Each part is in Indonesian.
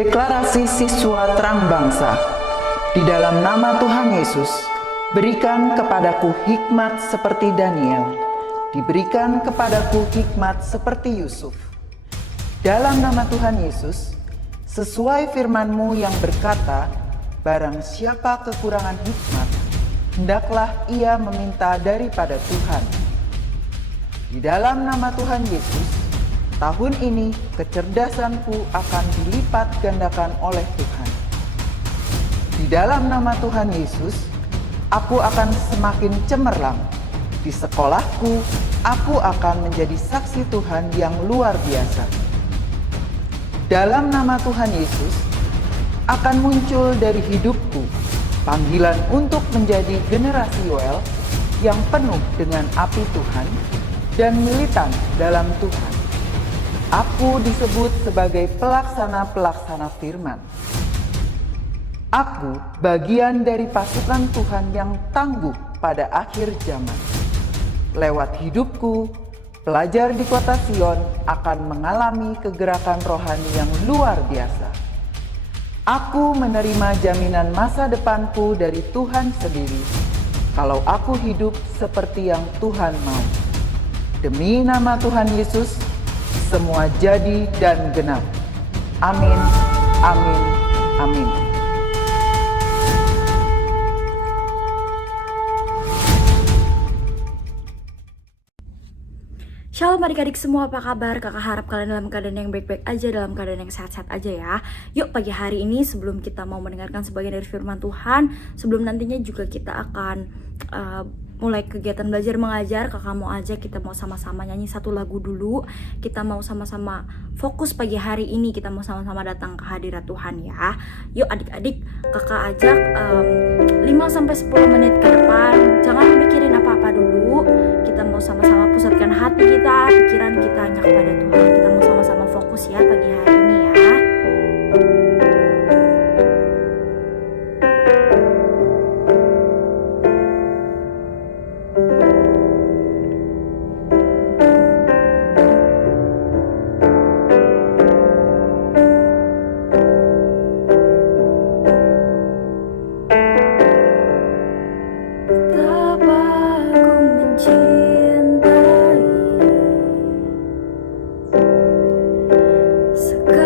Deklarasi siswa terang bangsa. Di dalam nama Tuhan Yesus, berikan kepadaku hikmat seperti Daniel. Diberikan kepadaku hikmat seperti Yusuf. Dalam nama Tuhan Yesus, sesuai firman-Mu yang berkata, barang siapa kekurangan hikmat, hendaklah ia meminta daripada Tuhan. Di dalam nama Tuhan Yesus, tahun ini kecerdasanku akan dilipat gandakan oleh Tuhan. Di dalam nama Tuhan Yesus, aku akan semakin cemerlang. Di sekolahku, aku akan menjadi saksi Tuhan yang luar biasa. Dalam nama Tuhan Yesus, akan muncul dari hidupku panggilan untuk menjadi generasi Yoel yang penuh dengan api Tuhan dan militan dalam Tuhan. Aku disebut sebagai pelaksana-pelaksana firman. Aku bagian dari pasukan Tuhan yang tangguh pada akhir zaman. Lewat hidupku, pelajar di kota Sion akan mengalami kegerakan rohani yang luar biasa. Aku menerima jaminan masa depanku dari Tuhan sendiri, kalau aku hidup seperti yang Tuhan mau. Demi nama Tuhan Yesus, semua jadi dan genap. Amin, amin, amin. Shalom adik-adik semua, apa kabar? Kakak harap kalian dalam keadaan yang baik-baik aja, dalam keadaan yang sehat-sehat aja ya. Yuk pagi hari ini sebelum kita mau mendengarkan sebagian dari firman Tuhan, sebelum nantinya juga kita akan mulai kegiatan belajar mengajar, kakak mau aja kita mau sama-sama nyanyi satu lagu dulu. Kita mau sama-sama fokus pagi hari ini, kita mau sama-sama datang ke hadirat Tuhan ya. Yuk adik-adik, kakak ajak 5-10 menit ke depan, jangan mikirin apa-apa dulu. Kita mau sama-sama pusatkan hati kita, pikiran kita hanya kepada Tuhan. Kita mau sama-sama fokus ya pagi hari ini ya. Sekarang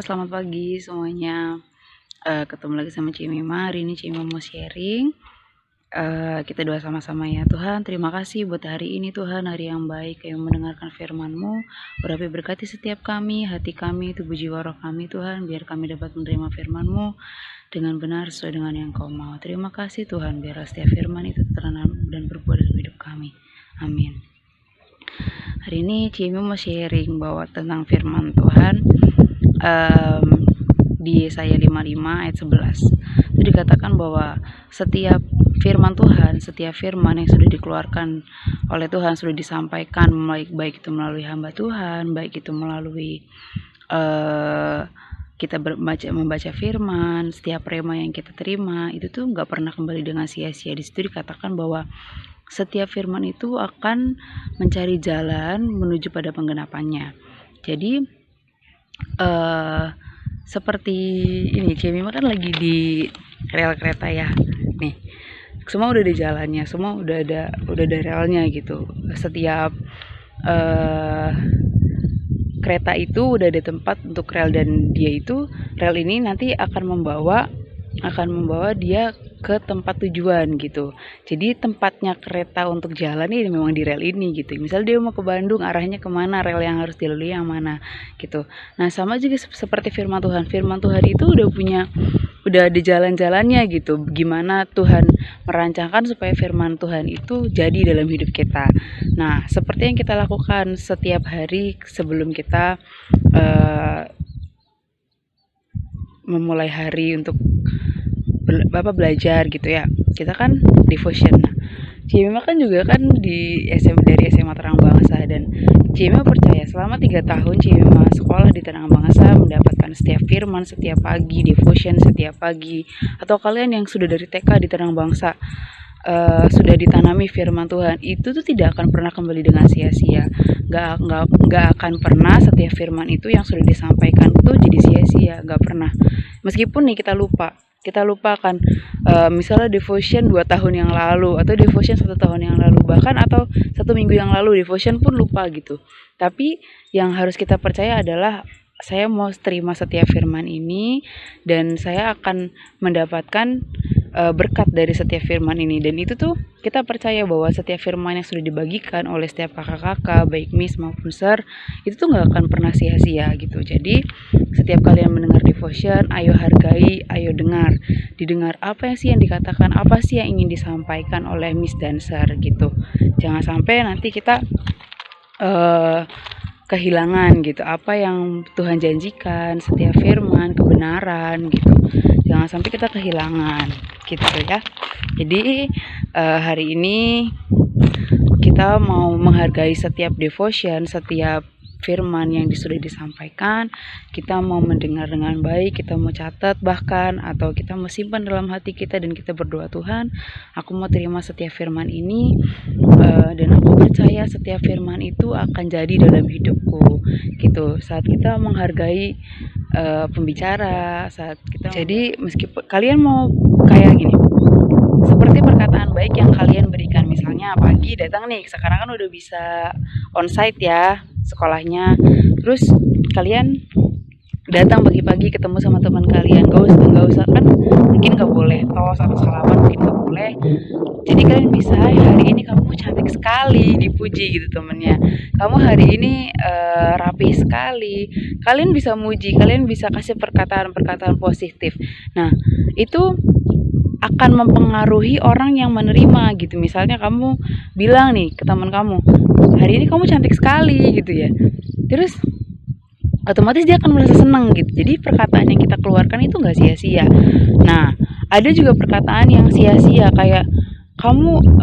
Halo, selamat pagi semuanya. Ketemu lagi sama Cimima. Hari ini Cimima mau sharing. Kita doa sama-sama ya. Tuhan, terima kasih buat hari ini Tuhan, hari yang baik yang mendengarkan firman-Mu. Urapi berkati setiap kami, hati kami, tubuh jiwa roh kami Tuhan, biar kami dapat menerima firman-Mu dengan benar sesuai dengan yang Kau mau. Terima kasih Tuhan, biar setiap firman itu tertanam dan berbuah dalam hidup kami. Amin. Hari ini Cimima mau sharing bahwa tentang firman Tuhan. Di Yesaya 55 ayat 11 itu dikatakan bahwa setiap firman Tuhan, setiap firman yang sudah dikeluarkan oleh Tuhan, sudah disampaikan baik itu melalui hamba Tuhan, baik itu melalui kita membaca firman, setiap rema yang kita terima itu tuh nggak pernah kembali dengan sia-sia. Di situ dikatakan bahwa setiap firman itu akan mencari jalan menuju pada penggenapannya. Jadi seperti ini, Cimima kan lagi di rel kereta ya. Nih, semua udah di jalannya, semua udah ada relnya gitu. Setiap kereta itu udah ada tempat untuk rel, dan dia itu rel ini nanti akan membawa dia ke tempat tujuan gitu. Jadi tempatnya kereta untuk jalan ini memang di rel ini gitu. Misal dia mau ke Bandung, arahnya kemana, rel yang harus dilalui yang mana gitu. Nah sama juga seperti firman Tuhan. Firman Tuhan itu udah ada jalan-jalannya gitu. Gimana Tuhan merancangkan supaya firman Tuhan itu jadi dalam hidup kita. Nah seperti yang kita lakukan setiap hari sebelum kita memulai hari untuk belajar gitu ya, kita kan devotion. Nah, Cimima kan juga kan dari SMA Terang Bangsa, dan Cimima percaya selama 3 tahun Cimima sekolah di Terang Bangsa mendapatkan setiap firman setiap pagi, devotion setiap pagi. Atau kalian yang sudah dari TK di Terang Bangsa sudah ditanami firman Tuhan, itu tuh tidak akan pernah kembali dengan sia-sia. Gak akan pernah setiap firman itu yang sudah disampaikan itu jadi sia-sia, gak pernah. Meskipun nih kita lupakan misalnya devotion 2 tahun yang lalu, atau devotion 1 tahun yang lalu, bahkan atau 1 minggu yang lalu devotion pun lupa gitu. Tapi yang harus kita percaya adalah saya mau terima setiap firman ini, dan saya akan mendapatkan berkat dari setiap firman ini. Dan itu tuh kita percaya bahwa setiap firman yang sudah dibagikan oleh setiap kakak-kakak, baik Miss maupun Sir, itu tuh gak akan pernah sia-sia gitu. Jadi setiap kalian mendengar devotion, ayo hargai, ayo didengar apa sih yang dikatakan, apa sih yang ingin disampaikan oleh Miss dan Sir gitu. Jangan sampai nanti kita kehilangan gitu apa yang Tuhan janjikan, setiap firman, kebenaran gitu. Jangan sampai kita kehilangan gitu ya. Jadi hari ini kita mau menghargai setiap devotion, setiap firman yang sudah disampaikan. Kita mau mendengar dengan baik, kita mau catat bahkan, atau kita mau simpan dalam hati kita, dan kita berdoa, Tuhan, aku mau terima setiap firman ini, dan aku percaya setiap firman itu akan jadi dalam hidupku gitu. Saat kita menghargai pembicara, jadi meskipun kalian mau kayak gini, seperti perkataan baik yang kalian berikan, misalnya pagi datang nih, sekarang kan udah bisa onsite ya sekolahnya, terus kalian datang pagi-pagi ketemu sama teman kalian, gak usah kan, mungkin gak boleh tos atau salaman, mungkin gak boleh. Jadi kalian bisa, hari ini kamu cantik sekali, dipuji gitu temennya, kamu hari ini rapi sekali, kalian bisa muji, kalian bisa kasih perkataan-perkataan positif. Nah itu akan mempengaruhi orang yang menerima gitu. Misalnya kamu bilang nih ke teman kamu, hari ini kamu cantik sekali gitu ya, terus otomatis dia akan merasa senang gitu. Jadi perkataan yang kita keluarkan itu gak sia-sia. Nah ada juga perkataan yang sia-sia, kayak kamu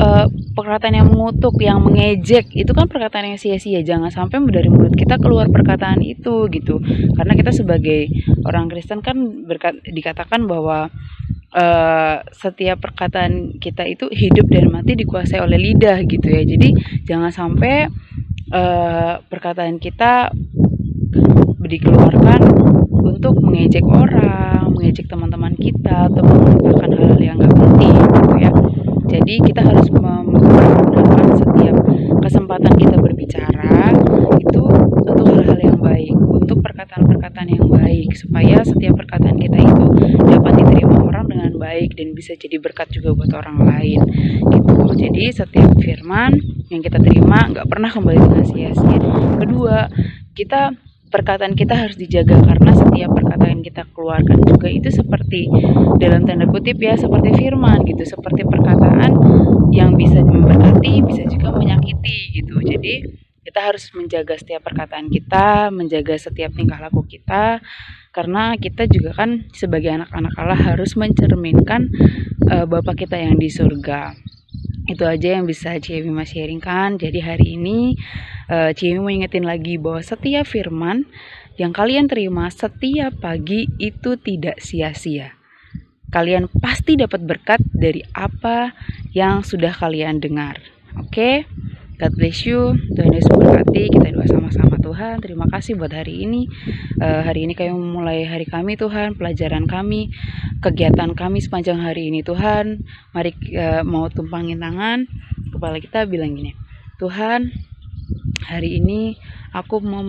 perkataan yang mengutuk, yang mengejek, itu kan perkataan yang sia-sia. Jangan sampai dari mulut kita keluar perkataan itu gitu. Karena kita sebagai orang Kristen kan dikatakan bahwa setiap perkataan kita itu hidup dan mati dikuasai oleh lidah gitu ya. Jadi jangan sampai perkataan kita dikeluarkan untuk mengejek orang, mengejek teman-teman kita, atau mengatakan hal-hal yang gak penting gitu ya. Jadi kita harus menggunakan setiap kesempatan kita berbicara itu untuk hal-hal yang baik, untuk perkataan-perkataan yang baik, supaya setiap perkataan kita itu dapat diterima orang dengan baik dan bisa jadi berkat juga buat orang lain gitu. Jadi setiap firman yang kita terima nggak pernah kembali dengan sia-sia. Kedua, perkataan kita harus dijaga, karena setiap perkataan kita keluarkan juga itu seperti, dalam tanda kutip ya, seperti firman gitu, seperti perkataan yang bisa memberkati, bisa juga menyakiti gitu. Jadi kita harus menjaga setiap perkataan kita, menjaga setiap tingkah laku kita, karena kita juga kan sebagai anak-anak Allah harus mencerminkan Bapa kita yang di surga. Itu aja yang bisa Ciewi Mas sharingkan. Jadi hari ini Ciewi mau ingetin lagi bahwa setiap firman yang kalian terima setiap pagi itu tidak sia-sia. Kalian pasti dapat berkat dari apa yang sudah kalian dengar. Oke? God bless you. Tuhan Yesus memberkati. Kita doa sama-sama. Tuhan, terima kasih buat hari ini. Hari ini kami memulai hari kami, Tuhan, pelajaran kami, kegiatan kami sepanjang hari ini, Tuhan. Mari mau tumpangin tangan kepala kita, bilang gini, Tuhan, hari ini aku mau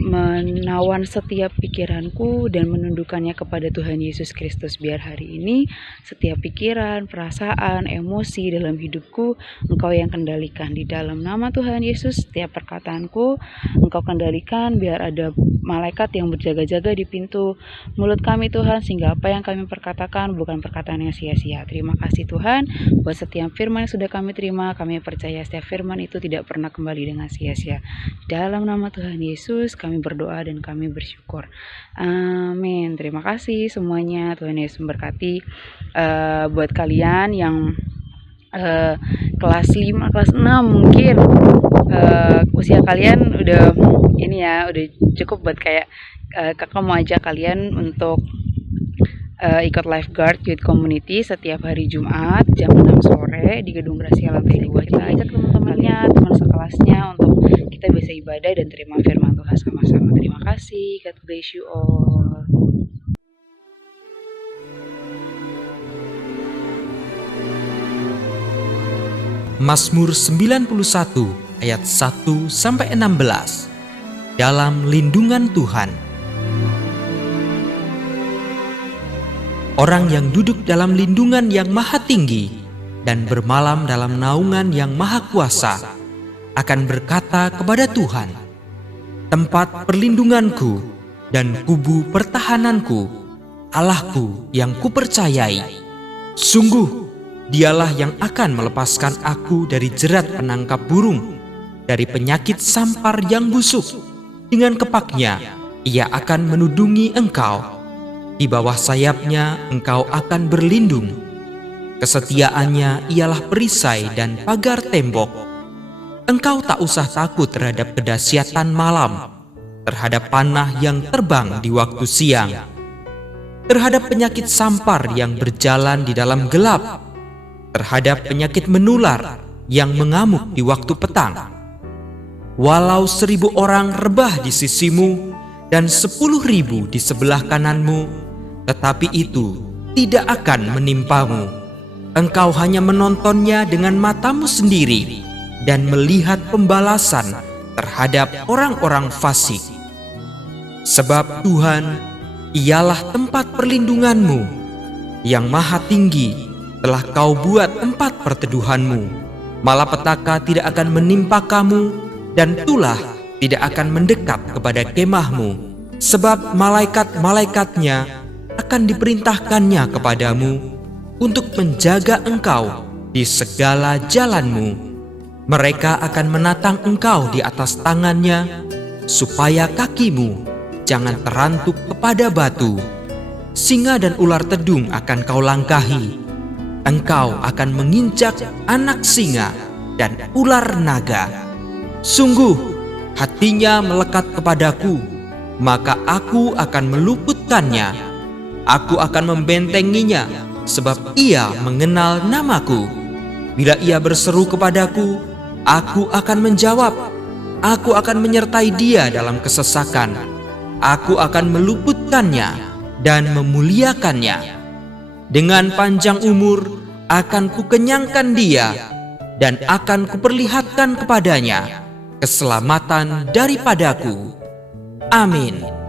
menawan setiap pikiranku dan menundukkannya kepada Tuhan Yesus Kristus. Biar hari ini setiap pikiran, perasaan, emosi dalam hidupku Engkau yang kendalikan. Di dalam nama Tuhan Yesus, setiap perkataanku Engkau kendalikan. Biar ada malaikat yang berjaga-jaga di pintu mulut kami, Tuhan, sehingga apa yang kami perkatakan bukan perkataan yang sia-sia. Terima kasih Tuhan buat setiap firman yang sudah kami terima. Kami percaya setiap firman itu tidak pernah kembali dengan sia-sia. Dalam nama Tuhan Yesus kami berdoa dan kami bersyukur. Amin. Terima kasih semuanya. Tuhan Yesus memberkati. Buat kalian yang kelas 5, kelas 6 mungkin usia kalian udah ini ya, udah cukup buat kayak kakak mau ajak kalian untuk ikut lifeguard youth community setiap hari Jumat jam 6 sore di Gedung Gracia lantai 2. Kita ajak teman-temannya, teman sekelasnya untuk kita bisa ibadah dan terima firman Tuhan sama-sama. Terima kasih. God bless you all. Mazmur 91 ayat 1-16. Dalam lindungan Tuhan. Orang yang duduk dalam lindungan yang maha tinggi dan bermalam dalam naungan yang maha kuasa akan berkata kepada Tuhan, tempat perlindunganku dan kubu pertahananku, Allahku yang kupercayai. Sungguh, Dialah yang akan melepaskan aku dari jerat penangkap burung, dari penyakit sampar yang busuk. Dengan kepaknya, Ia akan menudungi engkau. Di bawah sayapnya engkau akan berlindung. Kesetiaannya ialah perisai dan pagar tembok. Engkau tak usah takut terhadap kedahsyatan malam, terhadap panah yang terbang di waktu siang, terhadap penyakit sampar yang berjalan di dalam gelap, terhadap penyakit menular yang mengamuk di waktu petang. Walau 1000 orang rebah di sisimu dan 10.000 di sebelah kananmu, tetapi itu tidak akan menimpamu. Engkau hanya menontonnya dengan matamu sendiri dan melihat pembalasan terhadap orang-orang fasik. Sebab Tuhan, Ialah tempat perlindunganmu, yang maha tinggi telah kau buat tempat perteduhanmu. Malapetaka tidak akan menimpa kamu, dan tulah tidak akan mendekat kepada kemahmu. Sebab malaikat-malaikatnya akan diperintahkannya kepadamu untuk menjaga engkau di segala jalanmu. Mereka akan menatang engkau di atas tangannya, supaya kakimu jangan terantuk kepada batu. Singa dan ular tedung akan kau langkahi. Engkau akan menginjak anak singa dan ular naga. Sungguh, hatinya melekat kepadaku, maka aku akan meluputkannya. Aku akan membentenginya, sebab ia mengenal namaku. Bila ia berseru kepadaku, aku akan menjawab. Aku akan menyertai dia dalam kesesakan. Aku akan meluputkannya dan memuliakannya. Dengan panjang umur akan kukenyangkan dia, dan akan kuperlihatkan kepadanya keselamatan daripadaku. Amin.